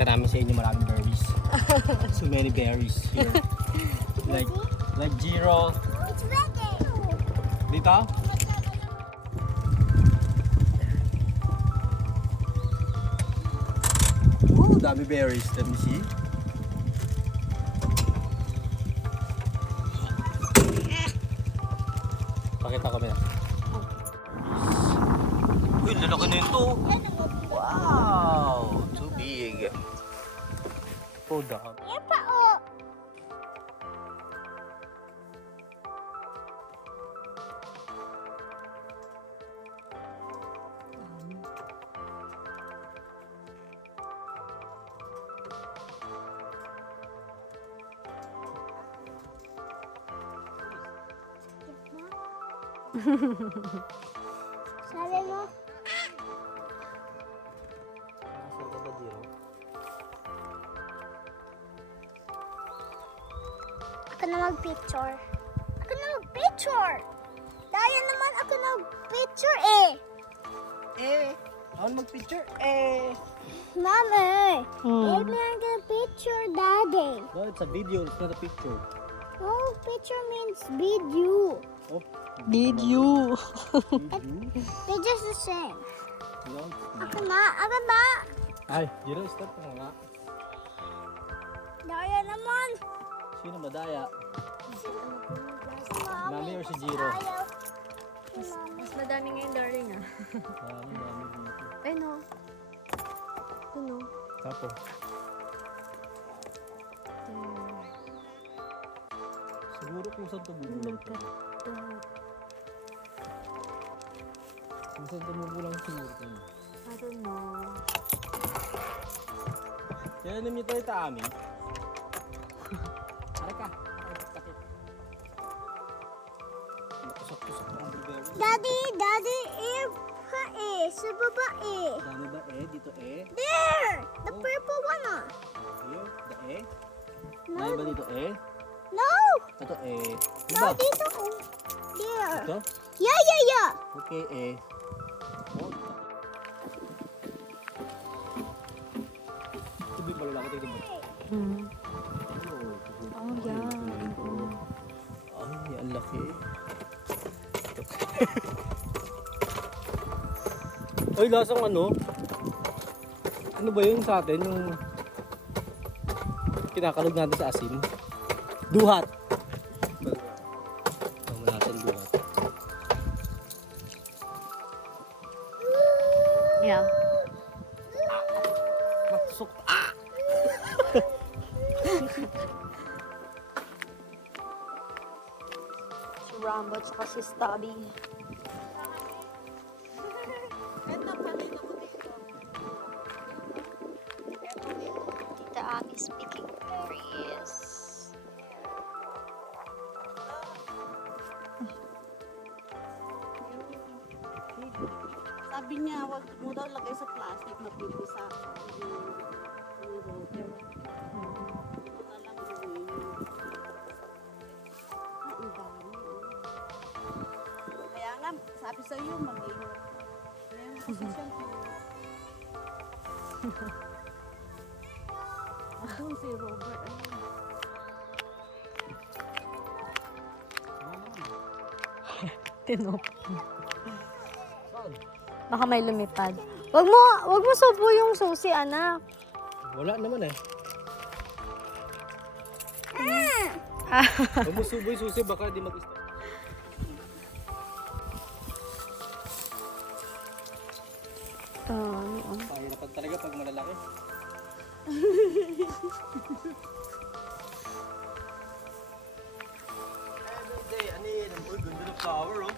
Pakita namin sa inyo maraming berries. So many berries here. Like Giro. It's ready. Dito? Ooh, dami berries. Let me see. Pakita ko na. Uy, lalaki na ito. Wow, too big. Oh, dog. Yan pa oh. Sabi mo, ako na mag-picture. Ako na mag-picture. Daya naman ako na mag-picture eh. Ako mag-picture. Mama, let me get a picture, Daddy. No, it's a video. It's not a picture. No, picture means video. Oh, Video. video. They're just the same. No, Ako na, ay, Giro, stop ka nga. Daya naman. Sino madaya? Mami, Mami or si Jiro? ayaw. Si Mami. Mas madami ngayon, darling, ah. Dami dito. Ay, no. Ito, no. Tapo. Siguro kung saan tumubulang ito. Kung saan tumubulang siguro ito. I don't know. Kaya alam niyo tayo amin. Aray ka. Ay, sakit. Nakusok-kusok ang bibero. Daddy, pa eh, sa baba eh. Dami ba dito There! The purple one ah. Here, the No, Dami ba dito no! Ito Ano No, ba? dito oh. There. Ito? Yeah. Okay Oh. Ito ba malalaki tayo ba? Hmm. Oh, Oh, yeah. Ay, ang laki. Ay, lasang ano? Ano ba yun sa atin? Yung kinakalog natin sa asin? Duhat! Ang lasang duhat. Yeah. Matusok. Si Rambo at saka si Stubby. Tita Ami speaking berries. Sabi niya, wag mo daw lagay sa plastic na pipisa. Yung roller. Ito na lang gawin. Ang dami. Kaya nga, sabi sa iyo, mag-ingat. Kaya nga kasi siyempre. Ako si Robert. Tinop. Saan? Baka may lumipad. Wag mo subo yung susi, anak. Wala naman Ah. Huwag mo suboy susi, baka di mag-stop. Pahirapan talaga pag malalaki. Every day, ano yun? Uy, ganda ng flower, oh.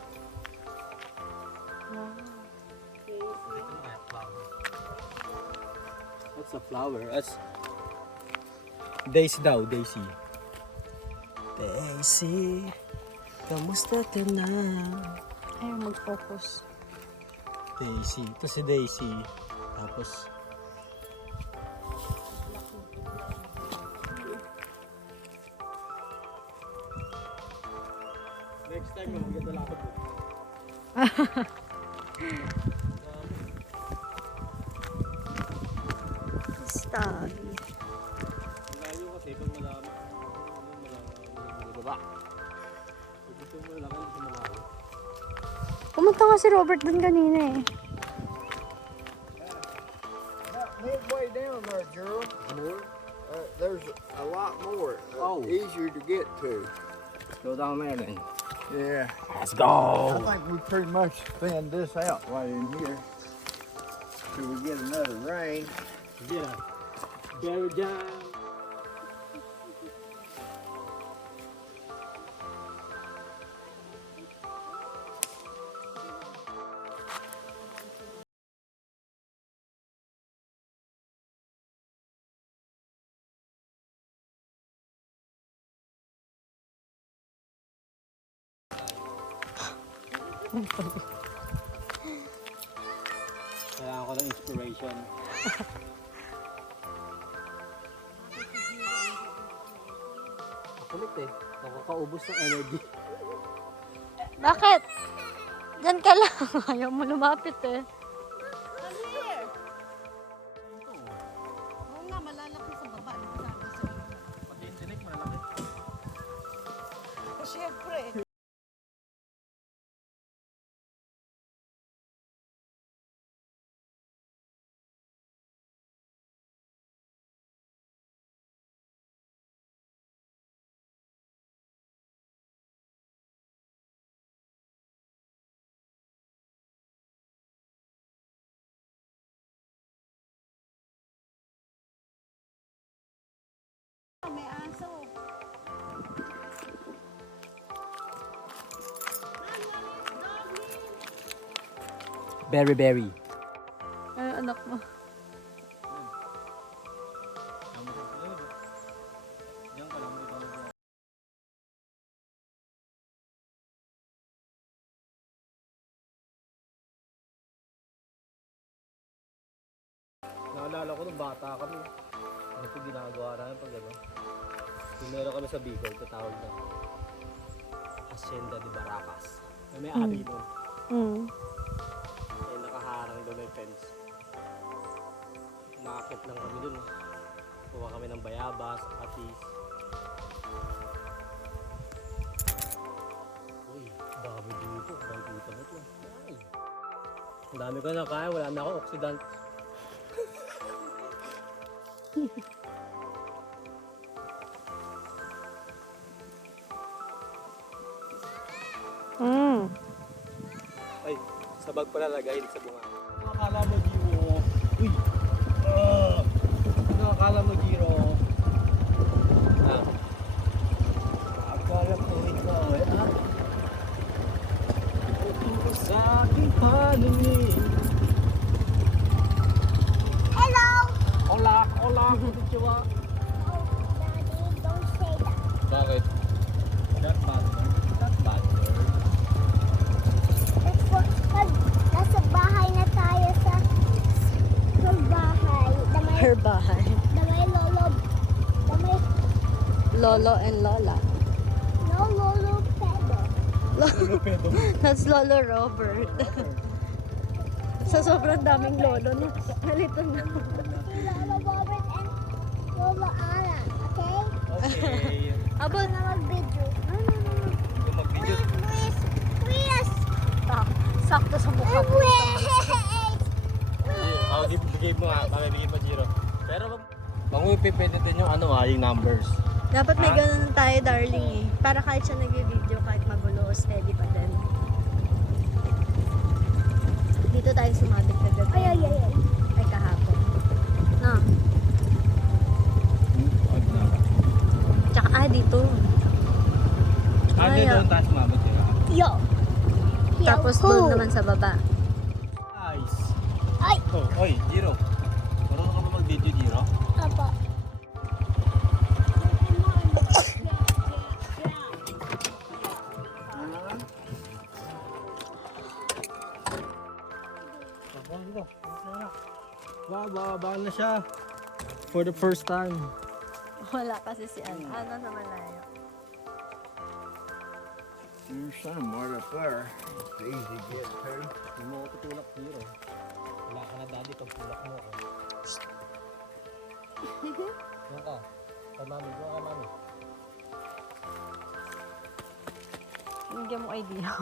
What's a flower? That's Daisy daw, Daisy. Daisy, kamusta ka na? Ayaw mag-focus. Daisy, ito si Daisy. Tapos next time magdadala ako po. tayo. Malayo kasi pag malaman. Baba. Pag gusto mo lang, gusto mo malayo. Pumunta nga si Robert dun kanina eh. Midway down there, Gerald. More? There's a lot more. Oh. Easier to get to. Go down there then. Yeah. Let's I go! think we pretty much thinned this out right in here. Till we get another rain. Yeah. Berry jam. Kailangan ko ng inspiration. Kulit eh. Nakakaubos ng energy. Bakit? Diyan ka lang. Ayaw mo lumapit eh. Come here! Oo nga, malalaki sa baba. Ano sabi sa'yo? Pati yung tinik, malaki. Siyempre. May aso. Berry berry. Ay, anak mo. Naalala ko nung bata kami. Ano ito ginagawa namin pag ano? Kung meron kami sa Bicol, tatawag na Hacienda de Barracas. May ari doon. Mm. Eh, nakaharang doon may fence. Nakakit lang kami doon. Kuha kami ng bayabas, atis. Uy, dami dito. Bakita mo ito. Ay. Ang dami ko na kaya. Wala na ako oxidant. Mm. Ay, sa bag pala lagay sa bunga. Nakakala mo, Giro. Uy! Nakakala mo, Giro. Ah. Akala ko ikaw ay sa aking paningin. Hello. Hola, hola, konnichiwa. Oh, Daddy, don't say that. Bakit? That bad word. That bad word. Pag nasa bahay na tayo sa bahay, Her bahay. damay lolo, damay Lolo and Lola. no lolo pedo. That's Lolo Robert. Sa sobrang daming lolo na nalito na. Si Lolo Robert and Lola Anna, okay? Okay. About Na mag-video. Kung mag-video. Please. sakto sa mukha mo. Ako, bigay mo nga. Bigay pa, Giro. Pero, kung ipipindutin yung ano yung numbers. Dapat may ganun tayo, darling eh. Para kahit siya nag-video, kahit magulo, steady pa din. Dito tayo sumabit kagabi. Ay. Ay, kahapon. No. Tsaka, dito. Dito ang taas mabot, diba? Yo. Tapos doon naman sa baba. Nice. Ay. Oh, oy, Giro. Marunong ka ba mag-video, Giro? Apa. Wow, bababa na siya. For the first time. Wala kasi si Ano. Ano na malayo. There's somewhere up there. It's easy to get to. Hindi mo ako tutulak, Giro. Wala ka na, Daddy, pag tulak mo ako. Doon ka. Kay mami. Doon kay mami. Bigyan mo idea.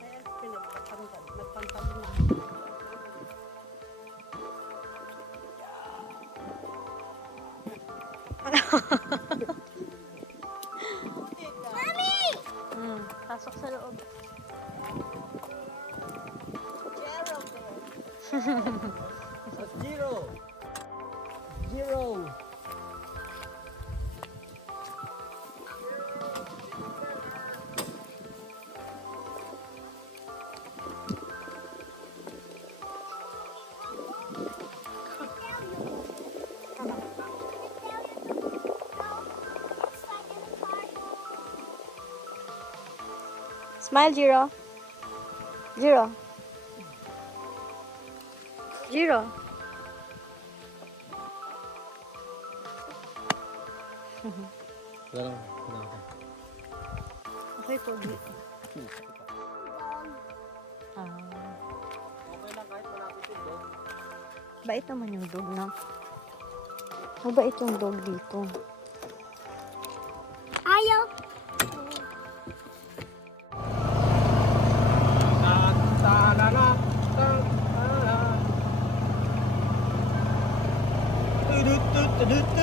Kaya pinagpapanggal, nagpantalo na. Pasok sa loob. That's Jiro! Jiro! Smile, Jiro. Jiro. Jiro. Wala ka. Okay, pogi. Ah. Okay lang kahit malapit yung dog. Bait naman yung dog, no? Mabait yung dog dito. Ayaw. Tudut, tudut, tudut.